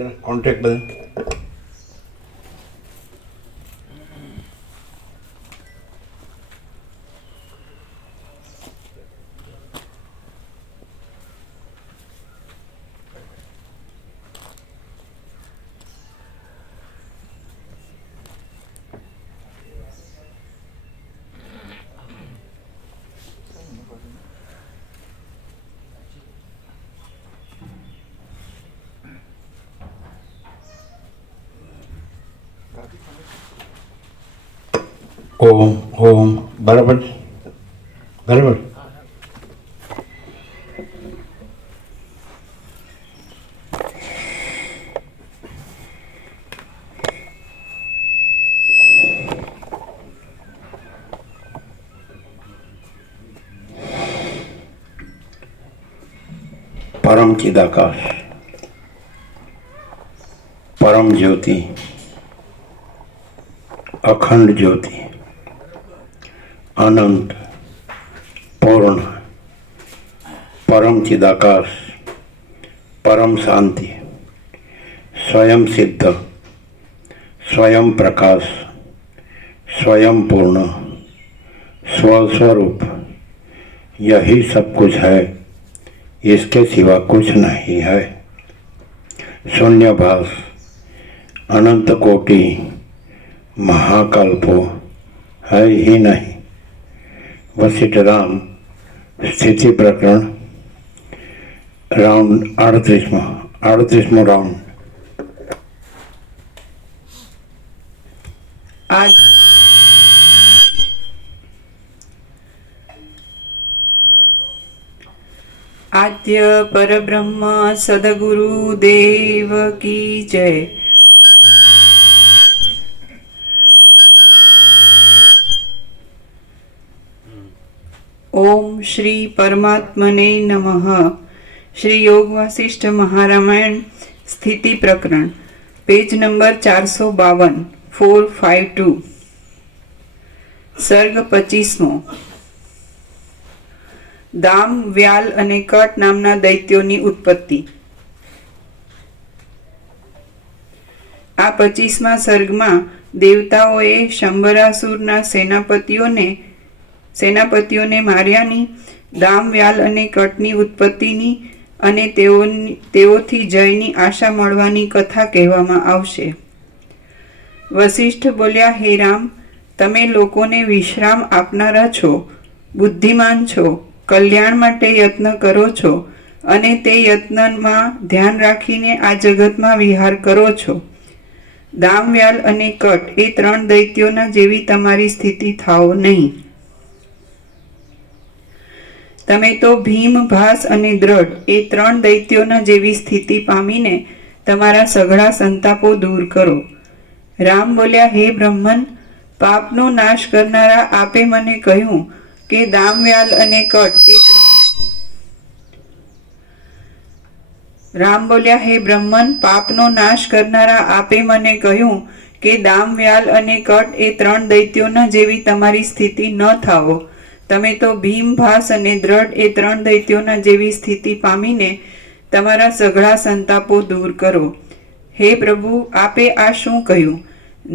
જરા કોન્ટેક્ટ બધા. ઓમ ઓમ બરાબર બરાબર. परम चिदाकाश, परम ज्योति, अखंड ज्योति, अनंत पूर्ण, परम चिदाकाश, परम शांति, स्वयं सिद्ध, स्वयं प्रकाश, स्वयं पूर्ण, स्वस्वरूप, यही सब कुछ है, इसके सिवा कुछ नहीं है। शून्यभास, अनंत कोटि, महाकल्पो है ही नहीं। वशिष्ठ राम स्थिति प्रकरण राउंड 38मो राउंड. आद्य परब्रह्म सद्गुरु देव की जय. ओम श्री परमात्मने नमः. श्री योग वासिष्ठ महारामायण स्थिति प्रकरण पेज नंबर 452 452 सर्ग 25मो. દામ વ્યાલ અને કટ નામના દૈત્યોની ઉત્પત્તિ. આ 25મા સર્ગમાં દેવતાઓએ શંબરાસુરના સેનાપતિઓને માર્યાની, દામ વ્યાલ અને કટની ઉત્પત્તિની અને તેઓથી જયની આશા મળવાની કથા કહેવામાં આવશે. વશિષ્ઠ બોલ્યા, હે રામ, તમે લોકોને વિશ્રામ આપનારા છો, બુદ્ધિમાન છો, કલ્યાણ માટે યત્ન કરો છો અને તે યત્નમાં ધ્યાન રાખીને આ જગતમાં વિહાર કરો છો. દામ વ્યાલ અને કટ એ 3 દૈત્યોના જેવી તમારી સ્થિતિ થાઓ નહીં. તમે તો ભીમ, ભાસ અને દ્રઢ એ 3 દૈત્યોના જેવી સ્થિતિ પામીને તમારા સઘળા સંતાપો દૂર કરો. રામ બોલ્યા, હે બ્રહ્મન, પાપનો નાશ કરનારા આપે મને કહ્યું કે દામવ્યાલ અને કટ એ રામ બોલ્યા, હે બ્રહ્મન, પાપનો નાશ કરનારા આપે મને કહ્યું કે દામવ્યાલ અને કટ એ 3 દૈત્યોના જેવી તમારી સ્થિતિ ન થાવો. તમે તો ભીમ, ભાસ અને દ્રઢ એ 3 દૈત્યોના જેવી સ્થિતિ પામીને તમારા સઘળા સંતાપો દૂર કરો. હે પ્રભુ, આપે આ શું કહ્યું?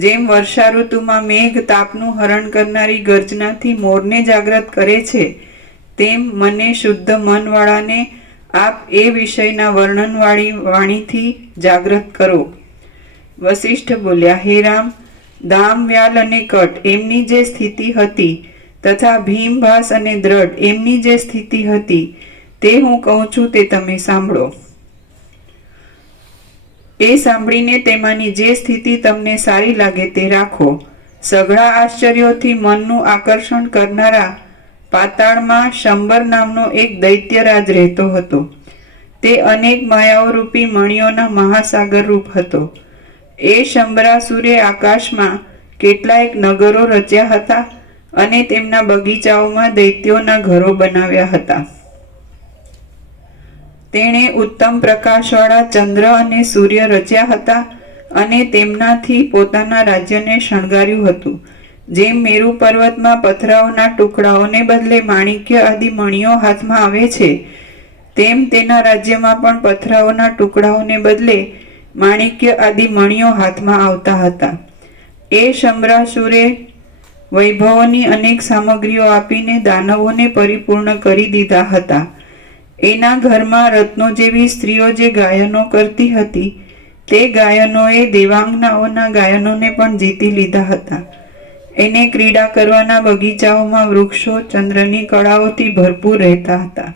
જેમ વર્ષા ઋતુમાં મેઘ તાપનું હરણ કરનારી ગર્જનાથી મોરને જાગ્રત કરે છે, તેમ મને શુદ્ધ મનવાળાને આપ એ વિષયના વર્ણનવાળી વાણીથી જાગ્રત કરો. વશિષ્ઠ બોલ્યા, હે રામ, દામ વ્યાલ અને કટ એમની જે સ્થિતિ હતી તથા ભીમ, ભાસ અને દ્રઢ એમની જે સ્થિતિ હતી તે હું કહું છું તે તમે સાંભળો. એ સાંભળીને તેમાંની જે સ્થિતિ તમને સારી લાગે તે રાખો. સઘળા આશ્ચર્યોથી મનનું આકર્ષણ કરનારા પાતાળમાં શંબર નામનો એક દૈત્યરાજ રહેતો હતો. તે અનેક માયાઓ રૂપી મણિઓના મહાસાગર રૂપ હતો. એ શંબરાસુરે આકાશમાં કેટલાયક નગરો રચ્યા હતા અને તેમના બગીચાઓમાં દૈત્યોના ઘરો બનાવ્યા હતા. તેણે ઉત્તમ પ્રકાશવાળા ચંદ્ર અને સૂર્ય રચ્યા હતા અને તેમનાથી પોતાના રાજ્યને શણગાર્યું હતું. જેમ મેરુ પર્વતમાં પથરાઓના ટુકડાઓને બદલે માણિક્ય આદિ મણિઓ હાથમાં આવે છે, તેમ તેના રાજ્યમાં પણ પથરાઓના ટુકડાઓને બદલે માણિક્ય આદિ મણિઓ હાથમાં આવતા હતા. એ શંભરાસુરે વૈભવોની અનેક સામગ્રીઓ આપીને દાનવોને પરિપૂર્ણ કરી દીધા હતા. એના ઘરમાં રત્નો જેવી સ્ત્રીઓ જે ગાયનો કરતી હતી તે ગાયનોએ દેવાંગનાઓના ગાયનોને પણ જીતી લીધા હતા. એને ક્રીડા કરવાના બગીચાઓમાં વૃક્ષો ચંદ્રની કળાઓથી ભરપૂર રહેતા હતા.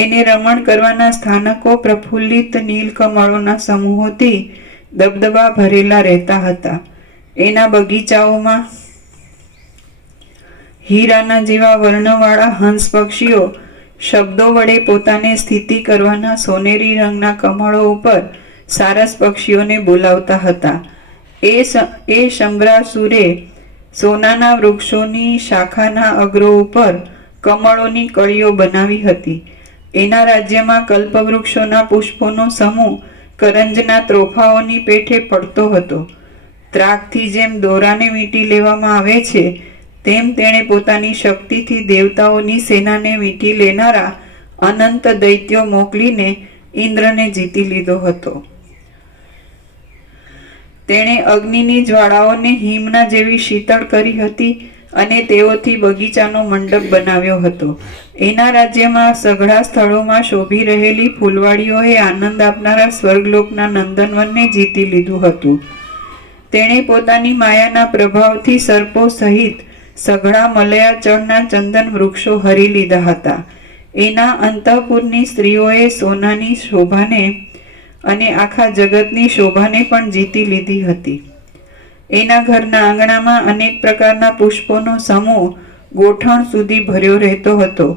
એને રમણ કરવાના સ્થાનકો પ્રફુલ્લિત નીલકમળોના સમૂહોથી દબદબા ભરેલા રહેતા હતા. એના બગીચાઓમાં હીરાના જેવા વર્ણવાળા હંસ પક્ષીઓ શબ્દો વડે પોતાને સ્થિતિ કરવાના સોનેરી રંગના કમળો ઉપર સારસ પક્ષીઓને બોલાવતા હતા. એ શંભરાસુરે સોનાના વૃક્ષોની શાખાના અગ્રો ઉપર કમળોની કળીઓ બનાવી હતી. એના રાજ્યમાં કલ્પવૃક્ષોના પુષ્પોનો સમૂહ કરંજના ત્રોફાઓની પેઠે પડતો હતો. ત્રાગથી જેમ દોરાને વીંટી લેવામાં આવે છે તેમ તેણે પોતાની શક્તિથી દેવતાઓની સેનાને વીંટી લેનારા અનંત દૈત્યો મોકલીને ઇન્દ્રને જીતી લીધો હતો. તેણે અગ્નિની જ્વાળાઓને હિમના જેવી શીતળ કરી હતી અને તેઓથી બગીચાનો મંડપ બનાવ્યો હતો. એના રાજ્યમાં સઘળા સ્થળોમાં શોભી રહેલી ફૂલવાડીઓએ આનંદ આપનારા સ્વર્ગલોકના નંદનવનને જીતી લીધું હતું. તેણે પોતાની માયાના પ્રભાવથી સર્પો સહિત સઘળા મલયાચળના ચંદન વૃક્ષો હરી લીધા હતા. એના અંતઃપુરની સ્ત્રીઓએ સોનાની શોભાને અને આખા જગતની શોભાને પણ જીતી લીધી હતી. એના ઘરના આંગણામાં અનેક પ્રકારના પુષ્પોનો સમૂહ ગોઠણ સુધી ભર્યો રહેતો હતો.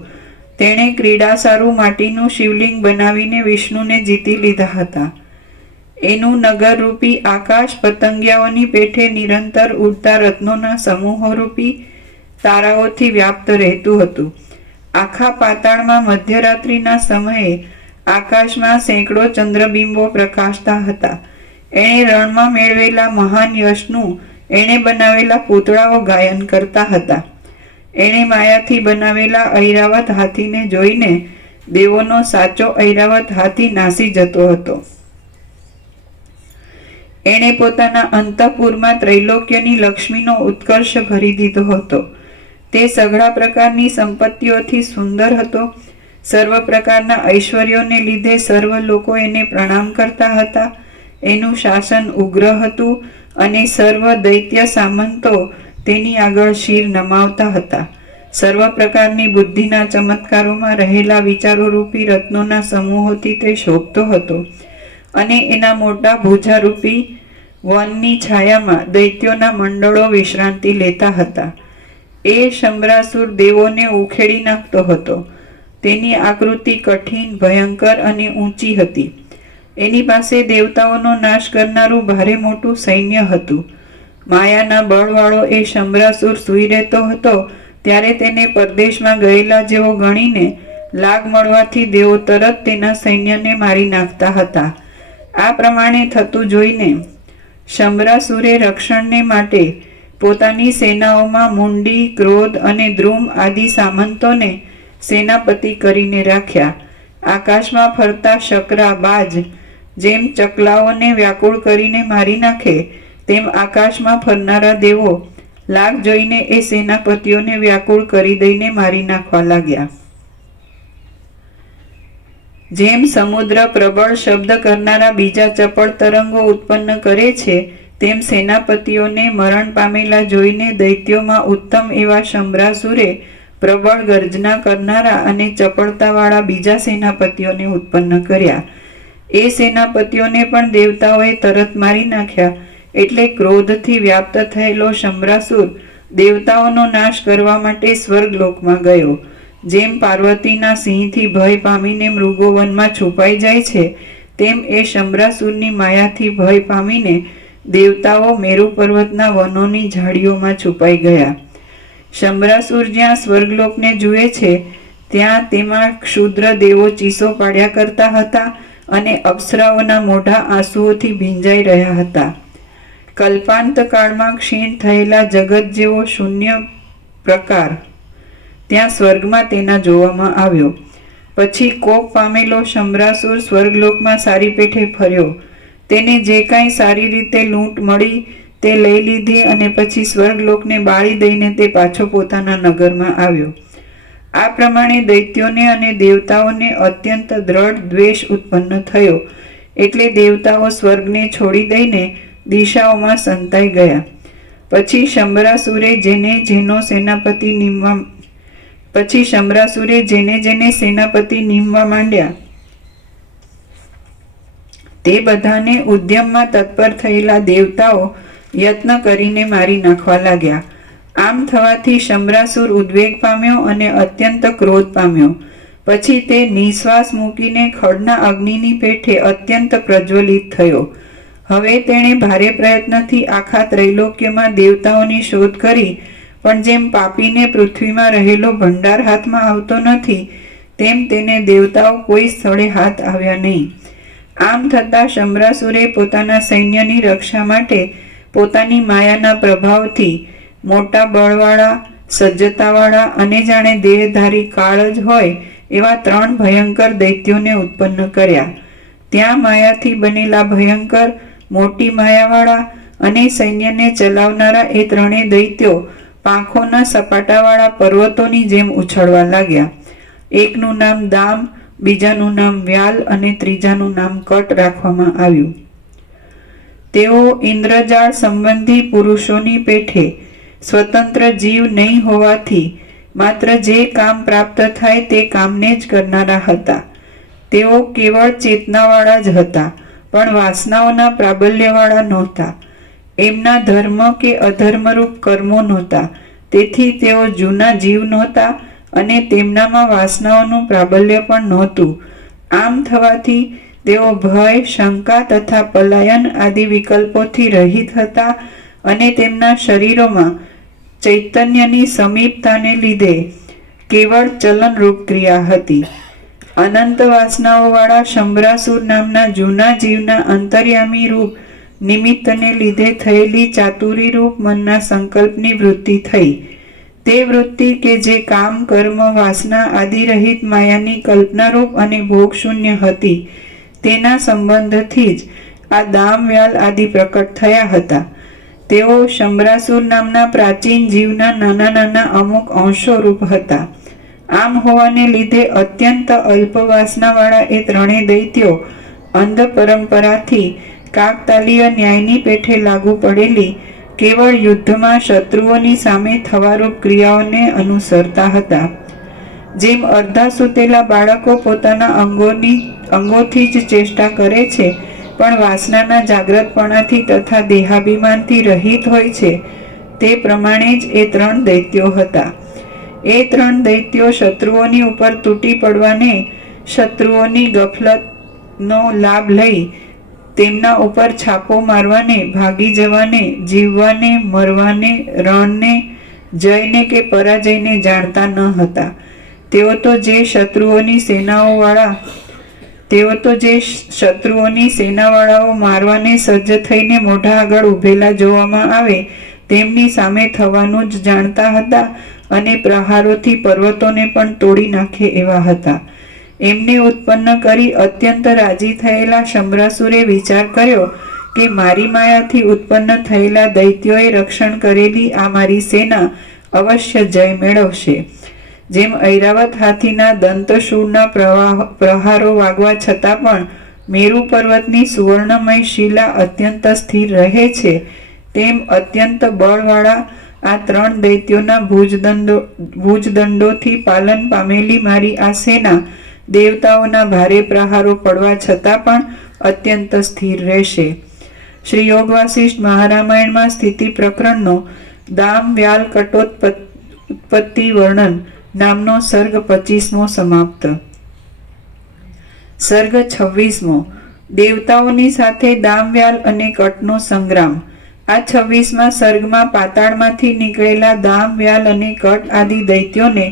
તેણે ક્રીડાસારું માટીનું શિવલિંગ બનાવીને વિષ્ણુને જીતી લીધા હતા. એનું નગરરૂપી આકાશ પતંગિયાઓની પેઠે નિરંતર ઉડતા રત્નોના સમૂહોરૂપી તારાઓથી વ્યાપ્ત રહેતું હતું. આખા પાતાળમાં મધ્યરાત્રિના સમયે આકાશમાં સેંકડો ચંદ્રબિંબો પ્રકાશતા હતા. એણે રણમાં મેળવેલા મહાન યશનું એણે બનાવેલા પૂતળાઓ ગાયન કરતા હતા. એણે માયાથી બનાવેલા ઐરાવત હાથીને જોઈને દેવોનો સાચો ઐરાવત હાથી નાસી જતો હતો. એણે પોતાના અંતઃપુરમાં ત્રૈલોક્યની લક્ષ્મીનો ઉત્કર્ષ ભરી દીધો હતો. તે સઘળા પ્રકારની સંપત્તિઓથી સુંદર હતો. સર્વ પ્રકારના ઐશ્વર્યોને લીધે સર્વ લોકો એને પ્રણામ કરતા હતા. એનું શાસન ઉગ્ર હતું અને સર્વ દૈત્ય સામંતો તેની આગળ શિર નમાવતા હતા. સર્વ પ્રકારની બુદ્ધિના ચમત્કારોમાં રહેલા વિચારોરૂપી રત્નોના સમૂહોથી તે શોભતો હતો અને એના મોટા ભુજારૂપી વનની છાયામાં દૈત્યોના મંડળો વિશ્રાંતિ લેતા હતા. એ શંભરાસુર દેવોને ઉખેડી નાખતો હતો. તેની આકૃતિ કઠિન, ભયંકર અને ઊંચી હતી. એની પાસે દેવતાઓનો નાશ કરનારું ભારે મોટું સૈન્ય હતું. માયાના બળવાળો એ શંભરાસુર સૂઈ રહેતો હતો ત્યારે તેને પરદેશમાં ગયેલા જેવો ગણીને લાગ મળવાથી દેવો તરત તેના સૈન્યને મારી નાખતા હતા. આ પ્રમાણે થતું જોઈને શંભરાસુરે રક્ષણને માટે પોતાની સેનાઓમાં મુંડી, ક્રોધ અને દ્રુમ આદિ સામંતોને સેનાપતિ કરીને રાખ્યા. આકાશમાં ફરતા શકરા બાજ જેમ ચકલાઓને વ્યાકુળ કરીને મારી નાખે તેમ આકાશમાં ફરનારા દેવો લાગ જોઈને એ સેનાપતિઓને વ્યાકુળ કરી દઈને મારી નાખવા લાગ્યા. જેમ સમુદ્ર પ્રબળ શબ્દ કરનારા બીજા ચપળ તરંગો ઉત્પન્ન કરે છે તેમ સેનાપતિઓને મરણ પામેલા જોઈને દૈત્યોમાં ઉત્તમ એવા શંભરાસુરે પ્રબળ ગર્જના કરનારા અને ચપળતાવાળા બીજા સેનાપતિઓને ઉત્પન્ન કર્યા. એ સેનાપતિઓને પણ દેવતાઓએ તરત મારી નાખ્યા. એટલે ક્રોધથી વ્યાપ્ત થયેલો શંભરાસુર દેવતાઓનો નાશ કરવા માટે સ્વર્ગલોકમાં ગયો. જેમ પાર્વતીના સિંહથી ભય પામીને મૃગો વનમાં છુપાઈ જાય છે તેમ એ શંભરાસુરની માયાથી ભય પામીને દેવતાઓ મેરુ પર્વતના વનોની ઝાડીઓમાં છુપાઈ ગયા. શંભરાસુર જ્યાં સ્વર્ગલોકને જુએ છે ત્યાં તેમાં ક્ષુદ્ર દેવો ચીસો પાડ્યા કરતા હતા અને અપ્સરાઓના મોઢા આંસુઓથી ભીંજાઈ રહ્યા હતા. કલ્પાંત કાળમાં ક્ષીણ થયેલા જગત જેવો શૂન્ય પ્રકાર ત્યાં સ્વર્ગમાં તેના જોવામાં આવ્યો. પછી કોપ પામેલો શંભરાસુર સ્વર્ગલોકમાં સારી પેઠે ફર્યો. તેને જે કાંઈ સારી રીતે લૂંટ મળી તે લઈ લીધી અને પછી સ્વર્ગલોકને બાળી દઈને તે પાછો પોતાના નગરમાં આવ્યો. આ પ્રમાણે દૈત્યોને અને દેવતાઓને અત્યંત દ્રઢ દ્વેષ ઉત્પન્ન થયો. એટલે દેવતાઓ સ્વર્ગને છોડી દઈને દિશાઓમાં સંતાઈ ગયા. પછી શંબરાસુરે જેને જેને સેનાપતિ નીમવા માંડ્યા તે બધાને ઉદ્યમમાં તત્પર થયેલા દેવતાઓ યત્ન કરીને મારી નાખવા લાગ્યા. આમ થવાથી શંબરાસુર ઉદ્વેગ પામ્યો અને અત્યંત ક્રોધ પામ્યો. પછી તે નિશ્વાસ મૂકીને ખડના અગ્નિની પેઠે અત્યંત પ્રજ્વલિત થયો. હવે તેણે ભારે પ્રયત્નથી આખા ત્રૈલોક્યમાં દેવતાઓની શોધ કરી, પણ જેમ પાપીને પૃથ્વીમાં રહેલો ભંડાર હાથમાં આવતો નથી, તેમ તેને દેવતાઓ કોઈ સ્થળે હાથ આવ્યા નહીં. આમ થતાં શંબરાસુરે પોતાના સૈન્યની રક્ષા માટે પોતાની માયાના પ્રભાવથી મોટા બળવાળા, સજ્જતાવાળા અને જાણે દેહધારી કાળ જ હોય એવા 3 ભયંકર દૈત્યોને ઉત્પન્ન કર્યા. ત્યાં માયાથી બનેલા ભયંકર, મોટી માયાવાળા અને સૈન્યને ચલાવનારા એ 3 દૈત્યો પાંખોના સપાટાવાળા પર્વતોની જેમ ઉછળવા લાગ્યા. એકનું નામ દામ, બીજાનું નામ વ્યાલ અને ત્રીજાનું નામ કટ રાખવામાં આવ્યું. તેઓ ઇન્દ્રજાળ સંબંધી પુરુષોની પેઠે સ્વતંત્ર જીવ નહીં હોવાથી માત્ર જે કામ પ્રાપ્ત થાય તે કામને જ કરનારા હતા. તેઓ કેવળ ચેતનાવાળા જ હતા, પણ વાસનાઓના પ્રાબલ્યવાળા નહોતા. એમના ધર્મ કે અધર્મરૂપ કર્મો નહોતા, તેથી તેઓ જૂના જીવ નહોતા અને તેમનામાં વાસનાઓનું પ્રાબલ્ય પણ નહોતું. આમ થવાથી તેઓ ભય, શંકા તથા પલાયન આદિ વિકલ્પોથી રહિત હતા અને તેમના શરીરોમાં ચૈતન્યની સમીપતાને લીધે કેવળ ચલનરૂપ ક્રિયા હતી. અનંત વાસનાઓવાળા શંબરાસુર નામના જૂના જીવના અંતર્યામી રૂપ નિમિત્તને લીધે થયેલી ચાતુરીરૂપ મનના સંકલ્પની વૃત્તિ થઈ. તે વૃત્તિ કે જે કામ, કર્મ, વાસના આદિ રહિત માયાની કલ્પનારૂપ અને ભોગશૂન્ય હતી, તેના સંબંધથી જ આ દામ, વ્યાલ આદિ પ્રકટ થયા હતા. તેઓ શંબરાસુર નામના પ્રાચીન જીવના નાના નાના અમુક અંશો રૂપ હતા. આમ હોવાને લીધે અત્યંત અલ્પ વાસનાવાળા એ 3 દૈત્યો અંધ પરંપરાથી કાકતાલીય ન્યાયની પેઠે લાગુ પડેલી કેવળ યુદ્ધમાં શત્રુઓની સામે થવારૂપ ક્રિયાઓને અનુસરતા હતા. જેમ અર્ધા સૂતેલા બાળકો પોતાના અંગોથી જ ચેષ્ટા કરે છે, પણ વાસનાના જાગ્રતપણાથી તથા દેહાભિમાનથી રહિત હોય છે, તે પ્રમાણે જ એ 3 દૈત્યો હતા. એ 3 દૈત્યો શત્રુઓની ઉપર તૂટી પડવાને, શત્રુઓની ગફલતનો લાભ લઈ તેમના ઉપર છાપો મારવાને, ભાગી જવાને, જીવવાને, મરવાને, રણને, જયને કે પરાજયને જાણતા ન હતા. તેઓ તો જે શત્રુઓની સેનાવાળાઓ મારવાને સજ્જ થઈને મોઢા આગળ ઊભેલા જોવામાં આવે તેમની સામે થવાનું જ જાણતા હતા અને પ્રહારોથી પર્વતોને પણ તોડી નાખે એવા હતા. એમને ઉત્પન્ન કરી અત્યંત રાજી થયેલા શંબરાસુરે વિચાર કર્યો કે મારી માયાથી ઉત્પન્ન થયેલા દૈત્યોએ રક્ષણ કરેલી આ મારી સેના અવશ્ય જય મેળવશે. જેમ ઐરાવત હાથીના દંતશૂળના પ્રહારો વાગવા છતાં પણ મેરુ પર્વતની સુવર્ણમય શિલા અત્યંત સ્થિર રહે છે, તેમ અત્યંત બળવાળા આ 3 દૈત્યોના ભુજદંડોથી પાલન પામેલી મારી આ સેના દેવતાઓના ભારે પ્રહારો પડવા છતાં પણ અત્યંત સ્થિર રહેશે. શ્રી યોગ વાસિષ્ઠ મહારામાયણમાં સ્થિતિ પ્રકરણનો દામ, વ્યાલ, કટોત્પત્તિ વર્ણન નામનો સર્ગ 25મો સમાપ્ત. સર્ગ 26મો. દેવતાઓની સાથે દામ, વ્યાલ અને કટનો સંગ્રામ. આ 26મા સર્ગમાં પાતાળમાંથી નીકળેલા દામ, વ્યાલ અને કટ આદિ દૈત્યોને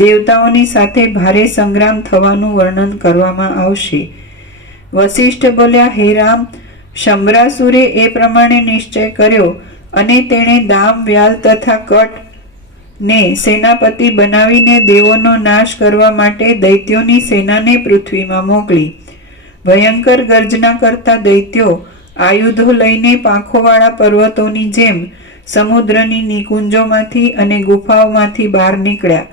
દેવતાઓની સાથે ભારે સંગ્રામ થવાનું વર્ણન કરવામાં આવશે. વસિષ્ઠ બોલ્યા, હે રામ, શંબરાસુરે એ પ્રમાણે નિશ્ચય કર્યો અને તેણે દામ, વ્યાલ તથા કટ ને સેનાપતિ બનાવીને દેવોનો નાશ કરવા માટે દૈત્યોની સેનાને પૃથ્વીમાં મોકલી. ભયંકર ગર્જના કરતા દૈત્યો આયુધો લઈને પાંખોવાળા પર્વતોની જેમ સમુદ્રની નિકુંજોમાંથી અને ગુફાઓમાંથી બહાર નીકળ્યા.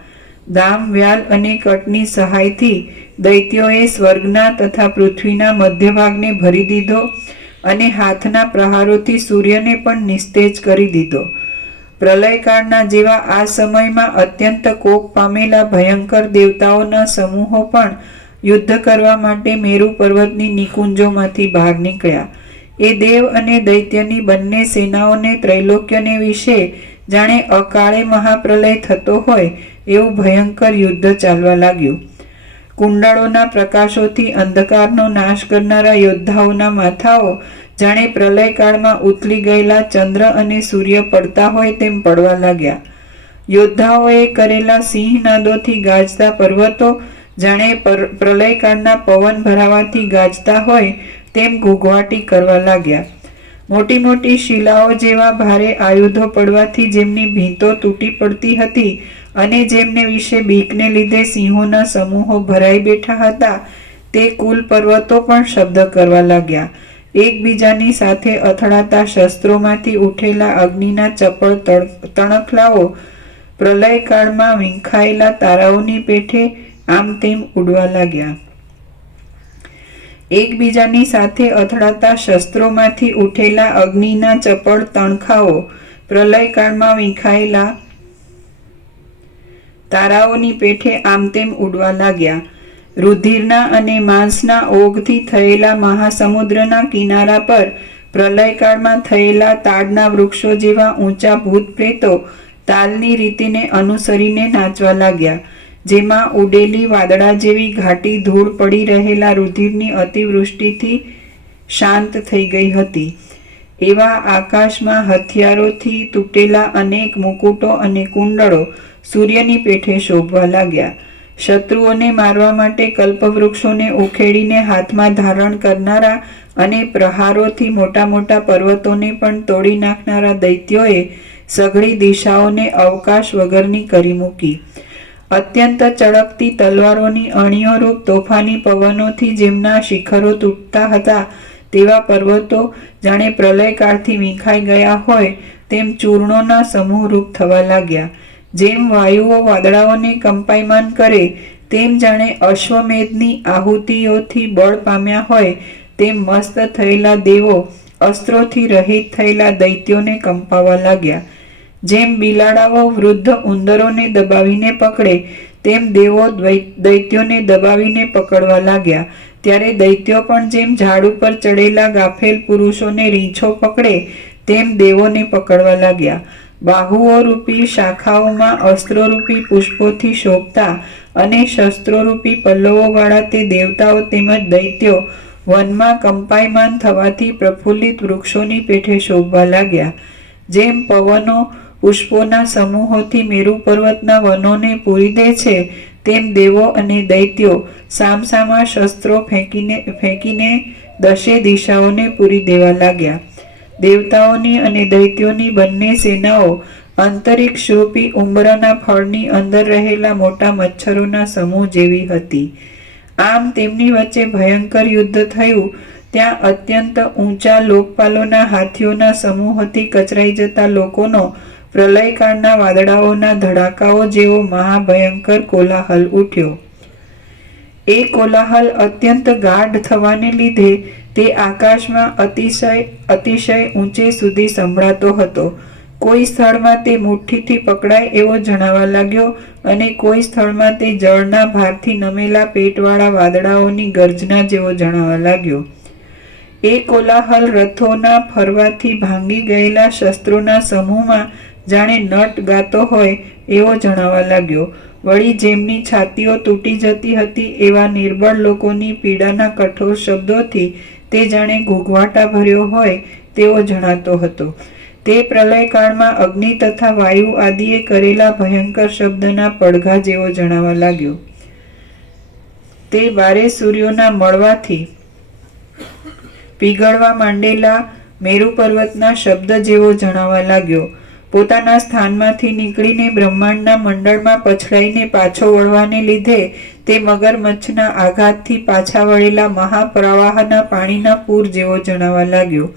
દામ, વ્યાલ અને કટની સહાયથી દૈત્યોએ સ્વર્ગના તથા પૃથ્વીના મધ્યભાગને ભરી દીધો અને હાથના પ્રહારોથી સૂર્યને પણ નિસ્તેજ કરી દીધો. પ્રલયકાળના જેવા આ સમયમાં અત્યંત કોપ પામેલા ભયંકર દેવતાઓના સમૂહો પણ યુદ્ધ કરવા માટે મેરુ પર્વતની નિકુંજોમાંથી બહાર નીકળ્યા. એ દેવ અને દૈત્યની બંને સેનાઓને ત્રૈલોક્યને વિશે જાણે અકાળે મહાપ્રલય થતો હોય એવું ભયંકર યુદ્ધ ચાલવા લાગ્યું. કુંડાળોના પ્રકાશોથી અંધકારનો નાશ કરનારા યોદ્ધાઓના માથાઓ જાણે પ્રલયકાળમાં ઉથલી ગયેલા ચંદ્ર અને સૂર્ય પડતા હોય તેમ પડવા લાગ્યા. યોદ્ધાઓએ કરેલા સિંહનાદોથી ગાજતા પર્વતો જાણે પ્રલયકાળના પવન ભરાવાથી ગાજતા હોય તેમ ઘૂઘવાટી કરવા લાગ્યા. મોટી મોટી શિલાઓ જેવા ભારે આયુધો પડવાથી જેમની ભીંતો તૂટી પડતી હતી અને જેમને વિશે બીકને લીધે સિંહોના સમૂહો ભરાઈ બેઠા હતા તે કુલ પર્વતો પણ શબ્દ કરવા લાગ્યા. એકબીજાની સાથે અથડાતા શસ્ત્રોમાંથી ઉઠેલા અગ્નિના ચપળ તણખલાઓ પ્રલયકાળમાં વીંખાયેલા તારાઓની પેઠે આમ તેમ ઉડવા લાગ્યા. એકબીજાની સાથે અથડાતા શસ્ત્રોમાંથી ઉઠેલા અગ્નિના ચપળ તણખાઓ પ્રલયકાળમાં વીંખાયેલા તારાઓની પેઠે આમ તેમ ઉડવા લાગ્યા. રુધિરના અને માંસના ઓગથી થયેલા મહાસમુદ્રના કિનારા પર પ્રલયકાળમાં થયેલા તાડના વૃક્ષો જેવા ઊંચા ભૂત પ્રેતો તાલની રીતિને અનુસરીને નાચવા લાગ્યા. જેમાં ઉડેલી વાદળા જેવી ઘાટી ધૂળ પડી રહેલા રુધિરની અતિવૃષ્ટિથી શાંત થઈ ગઈ હતી. એવા આકાશમાં હથિયારોથી તૂટેલા અનેક મુકુટો અને કુંડળો સૂર્યની પેઠે શોભવા લાગ્યા. શત્રુઓને મારવા માટે કલ્પવૃક્ષોને ઉખેડીને હાથમાં ધારણ કરનારા અને પ્રહારોથી મોટા મોટા પર્વતોને પણ તોડી નાખનારા દૈત્યોએ સઘળી દિશાઓને અવકાશ વગરની કરી મૂકી. અત્યંત ચળકતી તલવારોની અણીઓરૂપ તોફાની પવનોથી જેમના શિખરો તૂટતા હતા તેવા પર્વતો જાણે પ્રલયકાળથી વીંખાઈ ગયા હોય તેમ ચૂર્ણોના સમૂહરૂપ થવા લાગ્યા. જેમ વાયુઓ વાદળાઓને કંપાયમાન કરે તેમ જાણે અશ્વમેધની આહુતિઓથી બળ પામ્યા હોય તેમ મસ્ત થયેલા દેવો અસ્ત્રોથી રહિત થયેલા દૈત્યોને કંપાવા લાગ્યા. જેમ બિલાડાઓ વૃદ્ધ ઉંદરોને દબાવીને પકડે તેમ દેવો દૈત્યોને દબાવીને પકડવા લાગ્યા. ત્યારે દૈત્યો પણ જેમ ઝાડ ઉપર ચડેલા ગાફેલ પુરુષોને રીંછો પકડે તેમ દેવોને પકડવા લાગ્યા. બાહુઓ રૂપી શાખાઓમાં અસ્ત્રોરૂપી પુષ્પોથી શોભતા અને શસ્ત્રોરૂપી પલ્લવોવાળા તે દેવતાઓ તેમજ દૈત્યો વનમાં કંપાયમાન થવાથી પ્રફુલ્લિત વૃક્ષોની પેઠે શોભવા લાગ્યા. જેમ પવનો પુષ્પોના સમૂહોથી મેરુ પર્વતના વનોને પૂરી દે છે તેમ દેવો અને દૈત્યો સામસામા શસ્ત્રો ફેંકીને દશે દિશાઓને પૂરી દેવા લાગ્યા. દેવતાઓની અને દૈત્યોની બંને સેનાઓ અંતરિક્ષરૂપી ઉંબરના ફળની અંદર રહેલા મોટા મચ્છરોના સમૂહ જેવી હતી. આમ તેમની વચ્ચે ભયંકર યુદ્ધ થયું. ત્યાં અત્યંત ઊંચા લોકપાલોના હાથીઓના સમૂહથી કચરાઈ જતા લોકોનો પ્રલયકાળના વાદળાઓના ધડાકાઓ જેવો મહાભયંકર કોલાહલ ઉઠ્યો. એ કોલાહલ અત્યંત ગાઢ થવાને લીધે તે આકાશમાં અતિશય ઊંચે સુધી સંભળાતો હતો. કોઈ સ્થળમાં તે મુઠ્ઠીથી પકડાય એવો જણાવા લાગ્યો અને કોઈ સ્થળમાં તે જળના ભારથી નમેલા પેટવાળા વાદળાઓની ગર્જના જેવો જણાવા લાગ્યો. એ કોલાહલ રથોના ફરવાથી ભાંગી ગયેલા શસ્ત્રોના સમૂહમાં જાણે નટ ગાતો હોય એવો જણાવા લાગ્યો. વળી જેમની છાતીઓ તૂટી જતી હતી એવા નિર્બળ લોકોની પીડાના કઠોર શબ્દોથી તે જાણે ઘૂઘવાટા ભર્યો હોય તેવો જણાતો હતો. તે પ્રલયકાળમાં અગ્નિ તથા વાયુ આદિએ કરેલા ભયંકર શબ્દના પડઘા જેવો જણાવા લાગ્યો. તે બારે સૂર્યોના મળવાથી પીગળવા માંડેલા મેરુ પર્વતના શબ્દ જેવો જણાવા લાગ્યો. પોતાના સ્થાનમાંથી નીકળીને બ્રહ્માંડના મંડળમાં પછડાઈને પાછો વળવાને લીધે તે મગરમચ્છના આઘાતથી પાછા વળેલા મહાપ્રવાહના પાણીના પૂર જેવો જણાવા લાગ્યો.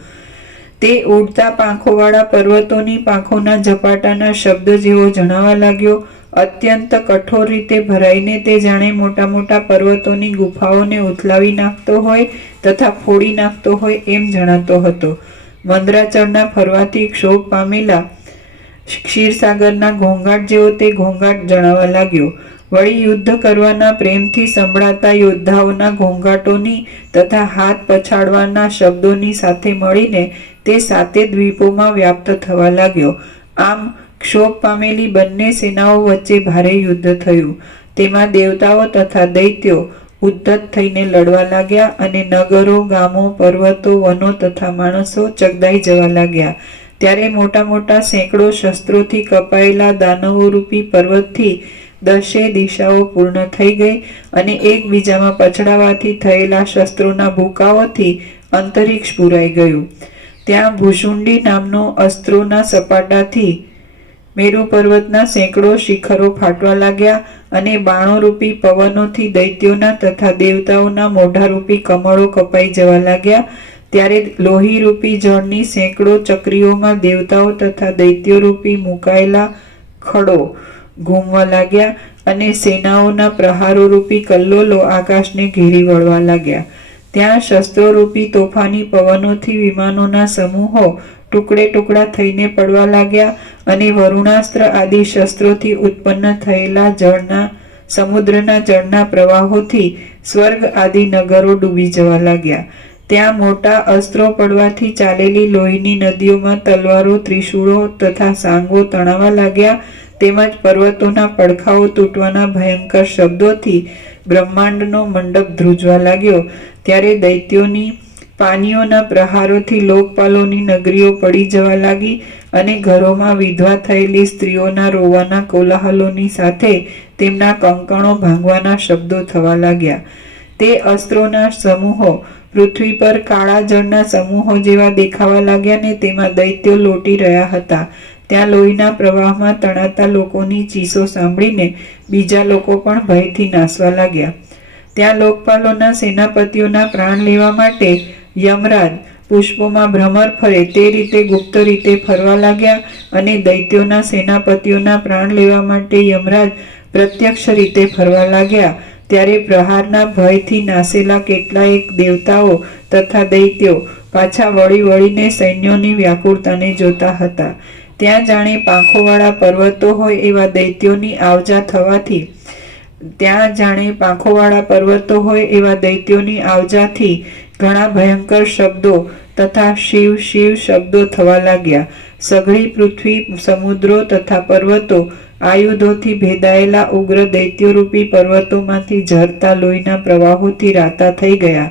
તે ઉડતા પાંખોવાળા પર્વતોની પાંખોના ઝપાટાના શબ્દ જેવો જણાવા લાગ્યો. અત્યંત કઠોર રીતે ભરાઈને તે જાણે મોટા મોટા પર્વતોની ગુફાઓને ઉથલાવી નાખતો હોય તથા ફોડી નાખતો હોય એમ જણાતો હતો. મંદરાચળના ફરવાથી ક્ષોભ પામેલા ક્ષીરસાગરના ઘોંઘાટ જેવો તે ઘોંઘાટ જણાવા લાગ્યો. વળી યુદ્ધ કરવાના પ્રેમથી સંભળાતા યોદ્ધાઓના ઘોંઘાટોની તથા હાથ પછાડવાના શબ્દોની સાથે મળીને તે સાતે દ્વીપોમાં વ્યાપ્ત થવા લાગ્યો. આમ ક્ષોભ પામેલી બંને સેનાઓ વચ્ચે ભારે યુદ્ધ થયું. તેમાં દેવતાઓ તથા દૈત્યો ઉદ્ધત થઈને લડવા લાગ્યા અને નગરો, ગામો, પર્વતો, વનો તથા માણસો ચગદાઈ જવા લાગ્યા. ત્યારે મોટા મોટા સેંકડો શસ્ત્રોથી કપાયેલા દાનવોરૂપી પર્વતથી 10 દિશાઓ પૂર્ણ થઈ ગઈ અને એકબીજામાં પછડાવાથી થયેલા શસ્ત્રોના ભૂકાઓથી અંતરિક્ષ પૂરાઈ ગયું. ત્યાં ભૂસુંડી નામનો અસ્ત્રોના સપાટાથી મેરુ પર્વતના સેંકડો શિખરો ફાટવા લાગ્યા અને બાણોરૂપી પવનોથી દૈત્યોના તથા દેવતાઓના મોઢારૂપી કમળો કપાઈ જવા લાગ્યા. ત્યારે લોહીરૂપી જળની સેંકડો ચક્રીઓમાં દેવતાઓ તથા દૈત્યોરૂપી મુકાયેલા ખડો ઘૂમવા લાગ્યા અને સેનાઓના પ્રહારોરૂપી કલ્લોલો આકાશને ઘેરી વળવા લાગ્યા. ત્યાં શસ્ત્રોરૂપી તોફાની પવનોથી વિમાનોના સમૂહો ટુકડે ટુકડા થઈને પડવા લાગ્યા અને વરુણાસ્ત્ર આદિ શસ્ત્રોથી ઉત્પન્ન થયેલા સમુદ્રના જળના પ્રવાહોથી સ્વર્ગ આદિ નગરો ડૂબી જવા લાગ્યા. ત્યાં મોટા અસ્ત્રો પડવાથી ચાલેલી લોહીની નદીઓમાં તલવારો, ત્રિશૂળો તથા સાંગો તણાવા લાગ્યા. તેમજ પર્વતોના પડખાઓ તૂટવાના ભયંકર શબ્દોથી બ્રહ્માંડનો મંડપ ધ્રુજવા લાગ્યો. ત્યારે દૈત્યોની પાનીઓના પ્રહારોથી લોકપાલોની નગરીઓ પડી જવા લાગી અને ઘરોમાં વિધવા થયેલી સ્ત્રીઓના રોવાના કોલાહલોની સાથે તેમના કંકણો ભાંગવાના શબ્દો થવા લાગ્યા. તે અસ્ત્રોના સમૂહો પૃથ્વી પર કાળા જળના સમૂહો જેવા દેખાવા લાગ્યા ને તેમાં દૈત્યો લોટી રહ્યા હતા. ત્યાં લોહીના પ્રવાહમાં તણાતા લોકોની ચીસો સાંભળીને બીજા લોકો પણ ભયથી નાસવા લાગ્યા. ત્યાં લોકપાલોના સેનાપતિઓના પ્રાણ લેવા માટે યમરાજ પુષ્પોમાં ભ્રમર ફરે તે રીતે ગુપ્ત રીતે ફરવા લાગ્યા અને દૈત્યોના સેનાપતિઓના પ્રાણ લેવા માટે યમરાજ પ્રત્યક્ષ રીતે ફરવા લાગ્યા. ત્યારે પ્રહારના ભયથી નાસેલા કેટલાયક દેવતાઓ તથા દૈત્યો પાછા વળી વળીને સૈન્યોની વ્યાકુળતાને જોતા હતા. ત્યાં જાણે પાંખોવાળા પર્વતો હોય એવા દૈત્યોની આવજાથી ઘણા ભયંકર શબ્દો તથા શિવ શિવ શબ્દો થવા લાગ્યા. સઘળી પૃથ્વી, સમુદ્રો તથા પર્વતો આયુધોથી ભેદાયેલા ઉગ્ર દૈત્યોરૂપી પર્વતોમાંથી ઝરતા લોહીના પ્રવાહોથી રાતા થઈ ગયા.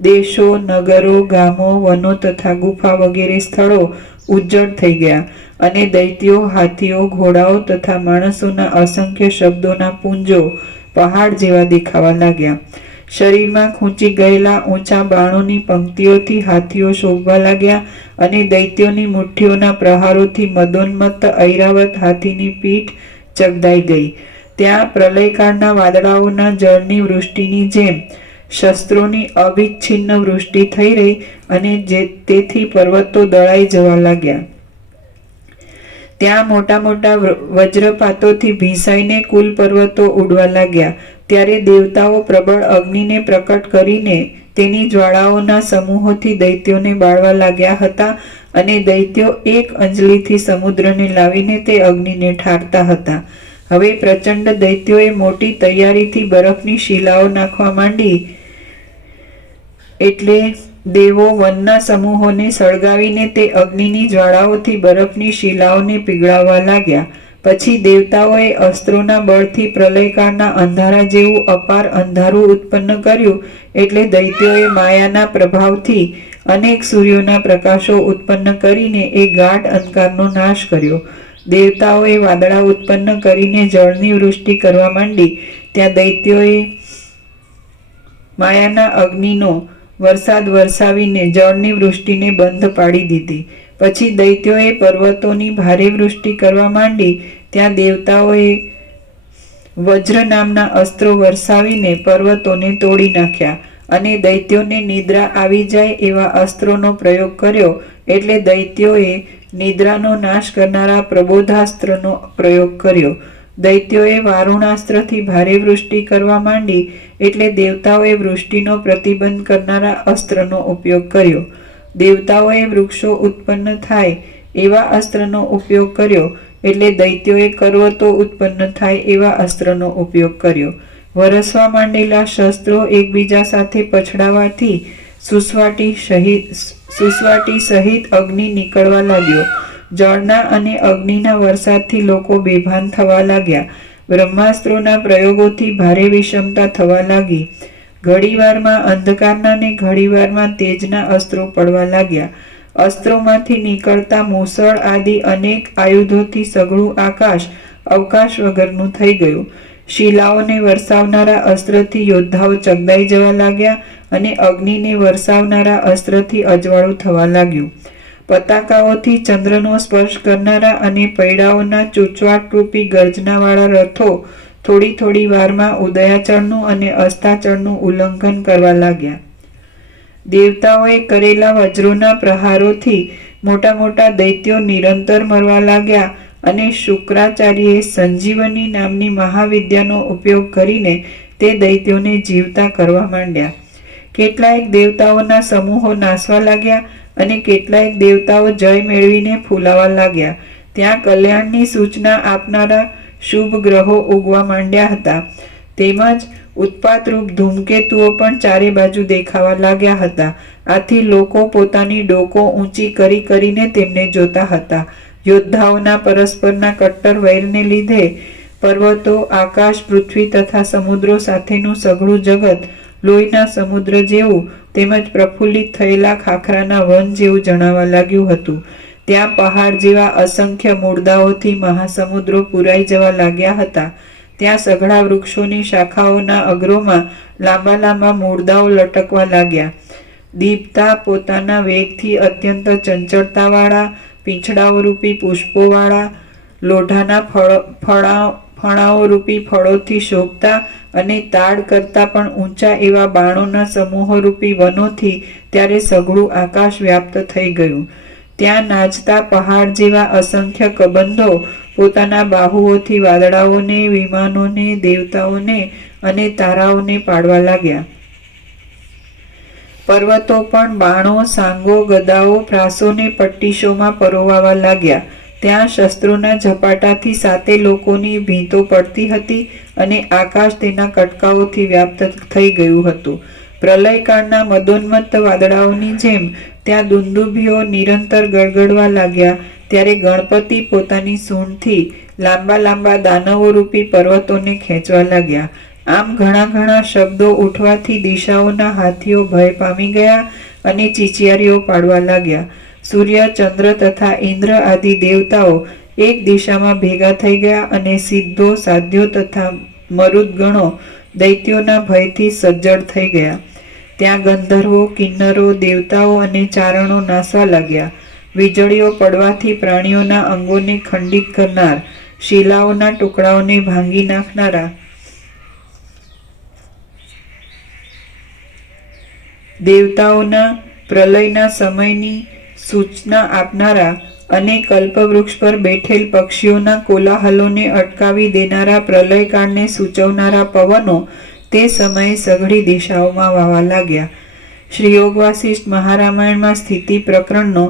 દેશો, નગરો, ગામો, વનો તથા ગુફા વગેરે સ્થળો ઉજ્જડ થઈ ગયા અને દૈત્યો, હાથીઓ, ઘોડાઓ તથા માણસોના અસંખ્ય શબ્દોના પુંજો પહાડ જેવા દેખાવા લાગ્યા. શરીરમાં ખૂંચી ગયેલા ઊંચા બાણોની પંક્તિઓથી હાથીઓ શોભવા લાગ્યા અને દૈત્યોની મુઠ્ઠીઓના પ્રહારોથી મદોન્મત્ત ઐરાવત હાથીની પીઠ ચગદાઈ ગઈ. ત્યાં પ્રલયકાળના વાદળાઓના જળની વૃષ્ટિની જેમ શસ્ત્રોની અવિચ્છિન્ન વૃષ્ટિ થઈ રહી અને તેથી પર્વતો દળાઈ જવા લાગ્યા. ત્યાં મોટા મોટા વજ્રપાતોથી ભીંસાઈને કુલ પર્વતો ઉડવા લાગ્યા. ત્યારે દેવતાઓ પ્રબળ અગ્નિને પ્રકટ કરીને તેની જ્વાળાઓના સમૂહોથી દૈત્યોને બાળવા લાગ્યા હતા અને દૈત્યો એક અંજલિથી સમુદ્રને લાવીને તે અગ્નિને ઠારતા હતા. હવે પ્રચંડ દૈત્યોએ મોટી તૈયારીથી બરફની શિલાઓ નાખવા માંડી એટલે દેવો વનના સમૂહોને સળગાવીને તે અગ્નિની જ્વાળાઓથી બરફની શિલાઓને પીગળાવવા લાગ્યા. પછી દેવતાઓએ અસ્ત્રોના બળથી પ્રલયકાળના અંધારા જેવું અપાર અંધારું ઉત્પન્ન કર્યું એટલે દૈત્યોએ માયાના પ્રભાવથી અનેક સૂર્યોના પ્રકાશો ઉત્પન્ન કરીને એ ગાઢ અંધકારનો નાશ કર્યો. દેવતાઓએ વાદળા ઉત્પન્ન કરીને જળની વૃષ્ટિ કરવા માંડી. ત્યાં દૈત્યોએ માયાના અગ્નિનો વરસાદ વરસાવીને જળની વૃષ્ટિને બંધ પાડી દીધી. પછી દૈત્યોએ પર્વતોની ભારે વૃષ્ટિ કરવા માંડી. ત્યાં દેવતાઓએ વજ્ર નામના અસ્ત્રો વરસાવીને પર્વતોને તોડી નાખ્યા અને દૈત્યોને નિદ્રા આવી જાય એવા અસ્ત્રોનો પ્રયોગ કર્યો. એટલે દૈત્યોએ નિદ્રાનો નાશ કરનારા પ્રબોધાસ્ત્રનો પ્રયોગ કર્યો. દૈત્યોએ વારુણાસ્ત્રથી ભારે વૃષ્ટિ કરવા માંડી. એટલે દેવતાઓએ વૃષ્ટિનો પ્રતિબંધ કરનારા અસ્ત્રનો ઉપયોગ કર્યો. દેવતાઓએ વૃક્ષો ઉત્પન્ન થાય એવા અસ્ત્રનો ઉપયોગ કર્યો. એટલે દૈત્યોએ પર્વતો ઉત્પન્ન થાય એવા અસ્ત્રનો ઉપયોગ કર્યો. વરસવા માંડેલા શસ્ત્રો એકબીજા સાથે પછડાવાથી સુસવાટી સહિત અગ્નિ નીકળવા લાગ્યો. જળના અને અગ્નિના વરસાદથી લોકો બેભાન થવા લાગ્યા. બ્રહ્માસ્ત્રોના પ્રયોગોથી ભારે વિષમતા થવા લાગી. ઘડીવારમાં અંધકારના ને ઘડીવારમાં તેજના અસ્ત્રો પડવા લાગ્યા. અસ્ત્રોમાંથી નીકળતા મૂસળ આદિ અનેક આયુધોથી સઘળું આકાશ અવકાશ વગરનું થઈ ગયું. શિલાઓને વરસાવનારા અસ્ત્રથી યોદ્ધાઓ ચગદાઈ જવા લાગ્યા અને અગ્નિને વરસાવનારા અસ્ત્રથી અજવાળું થવા લાગ્યું. પતાકાઓથી ચંદ્રનો સ્પર્શ કરનારા અને પૈડાઓના ચૂંચવાટરૂપી ગર્જનાવાળા રથો થોડી થોડી વારમાં ઉદયાચળનું અને અસ્તાચળનું ઉલ્લંઘન કરવા લાગ્યા. દેવતાઓએ કરેલા વજ્રોના પ્રહારોથી મોટા મોટા દૈત્યો નિરંતર મરવા લાગ્યા અને શુક્રાચાર્યએ સંજીવની નામની મહાવિદ્યાનો ઉપયોગ કરીને તે દૈત્યોને જીવતા કરવા માંડ્યા. કેટલાયક દેવતાઓના સમૂહો નાસવા લાગ્યા અને કેટલાયક દેવતાઓ જય મેળવીને ફૂલાવા લાગ્યા. ત્યાં કલ્યાણની સૂચના આપનારા શુભ ગ્રહો ઉગવા માંડ્યા હતા. તેમજ ઉત્પાતરૂપ ધૂમકેતુઓ પણ ચારે બાજુ દેખાવા લાગ્યા હતા. આથી લોકો પોતાની ડોકો ઊંચી કરી કરીને તેમને જોતા હતા. યોદ્ધાઓના પરસ્પરના કટ્ટર વૈરને લીધે પર્વતો, આકાશ, પૃથ્વી તથા સમુદ્રો સાથેનું સઘળું જગત લોહીના સમુદ્ર જેવું તેમજ પ્રફુલ્લિત થયેલા ખાખરાના વન જેવું જણાવા લાગ્યું હતું. ત્યાં પહાડ જેવા અસંખ્ય મૂળદાઓથી મહાસમુદ્રો પુરાઈ જવા લાગ્યા હતા. ત્યાં સઘળા વૃક્ષોની શાખાઓના અગ્રોમાં લાંબા લાંબા મૂળદાઓ લટકવા લાગ્યા. દીપતા પોતાના વેગથી અત્યંત ચંચળતાવાળા પીંછડાઓ રૂપી પુષ્પોવાળા લોઢાના ફણાઓ રૂપી ફળોથી શોભતા અને તાડ કરતા પણ ઊંચા એવા બાણોના સમૂહો રૂપી વનોથી ત્યારે સઘળું આકાશ વ્યાપ્ત થઈ ગયું. ત્યાં નાચતા પહાડ જેવા અસંખ્ય કબંધો પોતાના બાહુઓથી વાદળાઓને, વિમાનોને, દેવતાઓને અને તારાઓને પાડવા લાગ્યા. પર્વતો પણ બાણો, સાંગો, ગદાઓ, પ્રાસોને પટ્ટીશોમાં પરોવાવા લાગ્યા. ત્યાં શસ્ત્રોના ઝપાટાથી સાતે લોકોની ભીંતો પડતી હતી અને આકાશ તેના કટકાઓથી વ્યાપ્ત થઈ ગયું હતું. પ્રલયકાળના મદોન્મત્ત વાદળાઓની જેમ ત્યાં દુંદુભીઓ નિરંતર ગળગળવા લાગ્યા. ત્યારે ગણપતિ પોતાની સૂંઢથી લાંબા લાંબા દાનવો રૂપી પર્વતોને ખેંચવા લાગ્યા. આમ ઘણા ઘણા શબ્દો ઉઠવાથી દિશાઓના હાથીઓ ભય પામી ગયા અને ચીચિયારીઓ પાડવા લાગ્યા. સૂર્ય, ચંદ્ર તથા ઇન્દ્ર આદિ દેવતાઓ એક દિશામાં ભેગા થઈ ગયા અને સિદ્ધો, સાધ્યો તથા મરુદગણો દૈત્યોના ભયથી સજ્જડ થઈ ગયા. ત્યાં ગંધર્વો, કિન્નરો, દેવતાઓ અને ચારણો નાસવા લાગ્યા. વીજળીઓ પડવાથી પ્રાણીઓના અંગોને ખંડિત કરનાર, શિલાઓના ટુકડાઓને ભાંગી નાખનારા, દેવતાઓના પ્રલયના સમયની સૂચના આપનારા અને કલ્પવૃક્ષ પર બેઠેલ પક્ષીઓના કોલાહલોને અટકાવી દેનારા, પ્રલયકાળને સૂચવનારા પવનો તે સમયે સઘળી દિશાઓમાં વાવા લાગ્યા. શ્રી યોગ વાસિષ્ઠ મહારામાયણમાં સ્થિતિ પ્રકરણનો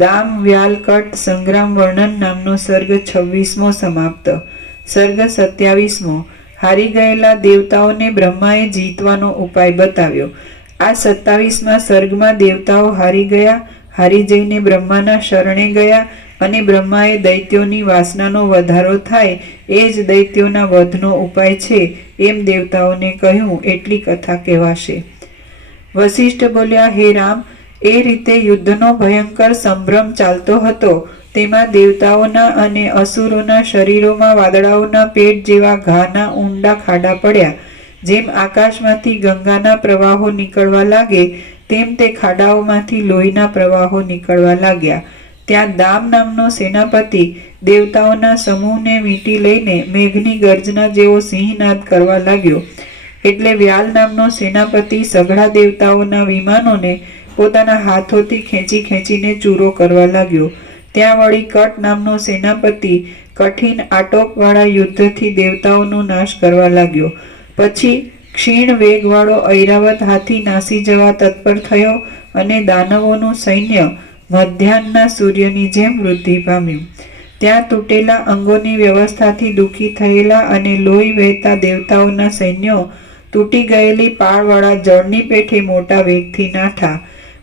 દામ વ્યાલ કટ સંગ્રામ વર્ણન નામનો સર્ગ 26મો સમાપ્ત. સર્ગ 27મો. હારી ગયેલા દેવતાઓને બ્રહ્માએ જીતવાનો ઉપાય બતાવ્યો. આ 27મા સર્ગમાં દેવતાઓ હારી ગયા. હારી જઈને બ્રહ્માના શરણે ગયા અને બ્રહ્માએ દૈત્યોની વાસનાનો વધારો થાય એ જ દૈત્યોના વધનો ઉપાય છે એમ દેવતાઓને કહ્યું. એટલી કથા કહેવાશે. વસિષ્ઠ બોલ્યા, હે રામ, એ રીતે યુદ્ધનો ભયંકર સંભ્રમ ચાલતો હતો. તેમાં દેવતાઓના અને અસુરોના શરીરોમાં વાદળાઓના પેટ જેવા ઘાના ઊંડા ખાડા પડ્યા. જેમ આકાશમાંથી ગંગાના પ્રવાહો નીકળવા લાગે તેમ તે ખાડાઓમાંથી લોહીના પ્રવાહો નીકળવા લાગ્યા. ત્યાં દામ નામનો સેનાપતિ દેવતાઓના સમૂહને વીંટી લઈને મેઘની ગર્જના જેવો સિંહનાદ કરવા લાગ્યો. એટલે વ્યાલ નામનો સેનાપતિ સઘળા દેવતાઓના વિમાનોને પોતાના હાથોથી ખેંચી ખેંચીને ચૂરો કરવા લાગ્યો. ત્યાં વળી કટ નામનો સેનાપતિ કઠિન આટોપવાળા યુદ્ધથી દેવતાઓનો નાશ કરવા લાગ્યો. પછી ક્ષીણ વેગવાળો ઐરાવત હાથી નાસી જવા તત્પર થયો અને દાનવોનું સૈન્ય મધ્યાહ્નના સૂર્યની જેમ વૃદ્ધિ પામ્યું. ત્યાં તૂટેલા અંગોની વ્યવસ્થાથી દુઃખી થયેલા અને લોહી વહેતા દેવતાઓના સૈન્યો તૂટી ગયેલી પાળવાળા જળની પેઠે મોટા વેગથી નાઠા.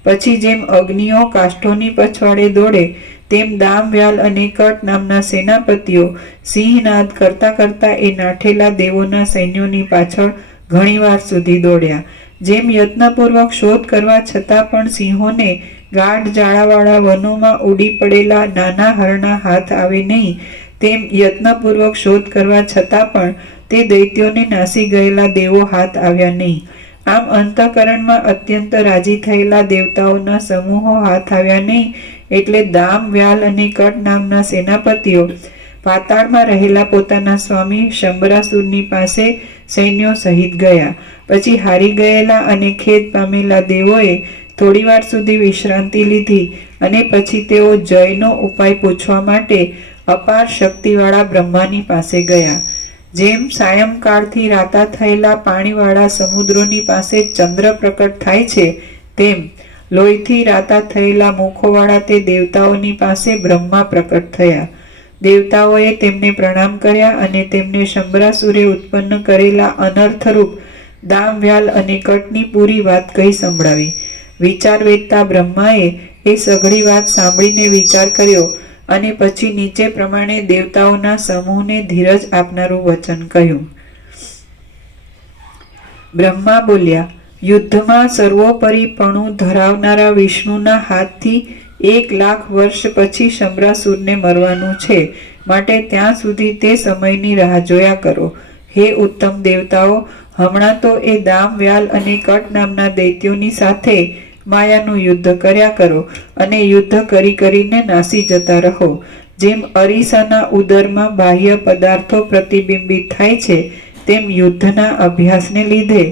પછી જેમ અગ્નિઓ કાષ્ઠોની પછવાડે દોડે તેમ દામ વ્યાલ અને કટ નામના સેનાપતિઓ સિંહનાદ કરતા કરતા એ નાઠેલા દેવોના સૈન્યોની પાછળ ઘણીવાર સુધી દોડ્યા. જેમ યત્નપૂર્વક શોધ કરવા છતાં પણ સિંહોને ગાઢ જાળાવાળા વનોમાં ઉડી પડેલા નાના હરણા હાથ આવે નહીં, તેમ યત્નપૂર્વક શોધ કરવા છતાં પણ તે દૈત્યોને નાસી ગયેલા દેવો હાથ આવ્યા નહીં. આમ અંતઃકરણમાં અત્યંત રાજી થયેલા દેવતાઓના સમૂહો હાથ આવ્યા નહીં. એટલે દામ વ્યાલ અને કટ નામના સેનાપતિઓ પાતાળમાં રહેલા પોતાના સ્વામી શંબરાસુરની પાસે સૈન્યો સહિત ગયા. પછી હારી ગયેલા અને ખેદ પામેલા દેવોએ થોડીવાર સુધી વિશ્રાંતિ લીધી અને પછી તેઓ જયનો ઉપાય પૂછવા માટે અપાર શક્તિવાળા બ્રહ્માની પાસે ગયા. જેમ સાયંકાળથી રાતા થયેલા પાણીવાળા સમુદ્રોની પાસે ચંદ્ર પ્રકટ થાય છે, તેમ લોહીથી રાતા થયેલા મુખોવાળા તે દેવતાઓની પાસે બ્રહ્મા પ્રકટ થયા. દેવતાઓએ તેમને પ્રણામ કર્યા અને તેમને શંબરાસુરે ઉત્પન્ન કરેલા અનર્થરૂપ દામ વ્યાલ અને કટની પૂરી વાત કહી સંભળાવી. વિચાર વેદતા બ્રહ્માએ એ સઘળી વાત સાંભળીને વિચાર કર્યો અને પછી નીચે પ્રમાણે દેવતાઓના સમૂહને ધીરજ આપનારું વચન કહ્યું. બ્રહ્મા બોલ્યા, યુદ્ધમાં સર્વોપરીપણું ધરાવનારા વિષ્ણુના હાથથી 1,00,000 વર્ષ પછી શંબરાસુરને મરવાનું છે, માટે ત્યાં સુધી તે સમયની રાહ જોયા કરો. હે ઉત્તમ દેવતાઓ, હમણાં તો એ દામ વ્યાલ અને કટ નામના દૈત્યોની સાથે માયાનું યુદ્ધ કર્યા કરો અને યુદ્ધ કરી કરીને નાસી જતા રહો. જેમ અરીસાના ઉદરમાં બાહ્ય પદાર્થો પ્રતિબિંબિત થાય છે, તેમ યુદ્ધના અભ્યાસને લીધે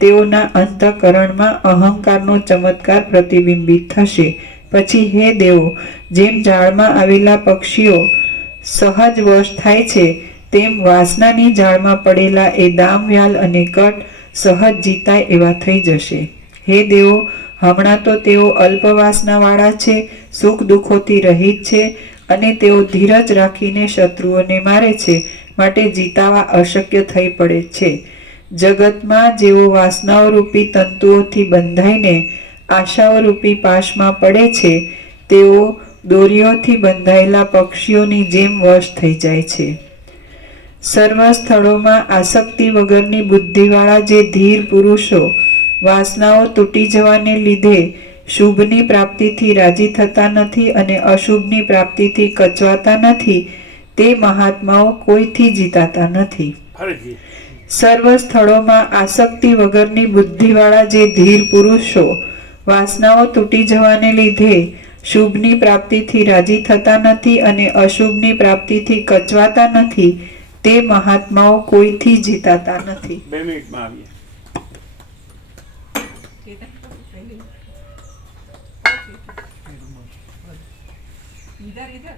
તેઓના અંતઃકરણમાં અહંકારનો ચમત્કાર પ્રતિબિંબિત થશે. પછી હે દેવો, જેમ જાળમાં આવેલા પક્ષીઓ સહજ વશ થાય છે, તેમ વાસનાની જાળમાં પડેલા એ દામ વ્યાલ અને કટ સહજ જીતાય એવા થઈ જશે. હે દેવો, હમણાં તો તેઓ અલ્પવાસનાવાળા છે, સુખ દુઃખોથી રહિત છે અને તેઓ ધીરજ રાખીને શત્રુઓને મારે છે, માટે જીતાવા અશક્ય થઈ પડે છે. જગતમાં જેઓ વાસનાઓ રૂપી તંતુઓથી બંધાઈને આશાઓ રૂપી પાશમાં પડે છે, તેઓ દોરીઓથી બંધાયેલા પક્ષીઓની જેમ વશ થઈ જાય છે. સર્વ સ્થળોમાં આસક્તિ વગરની બુદ્ધિવાળા જે ધીર પુરુષો વાસનાઓ તૂટી જવાને લીધે શુભની પ્રાપ્તિથી રાજી થતા નથી અને અશુભની પ્રાપ્તિથી કચવાતા નથી, તે મહાત્માઓ કોઈથી જીતાતા નથી. સર્વ સ્થળોમાં આસક્તિ વગરની બુદ્ધિવાળા જે ધીર પુરુષો વાસનાઓ તૂટી જવાને લીધે શુભની પ્રાપ્તિથી રાજી થતા નથી અને અશુભની પ્રાપ્તિથી કચવાતા નથી, તે મહાત્માઓ કોઈથી જીતાતા નથી. 2 મિનિટમાં આવીએ. इधर इधर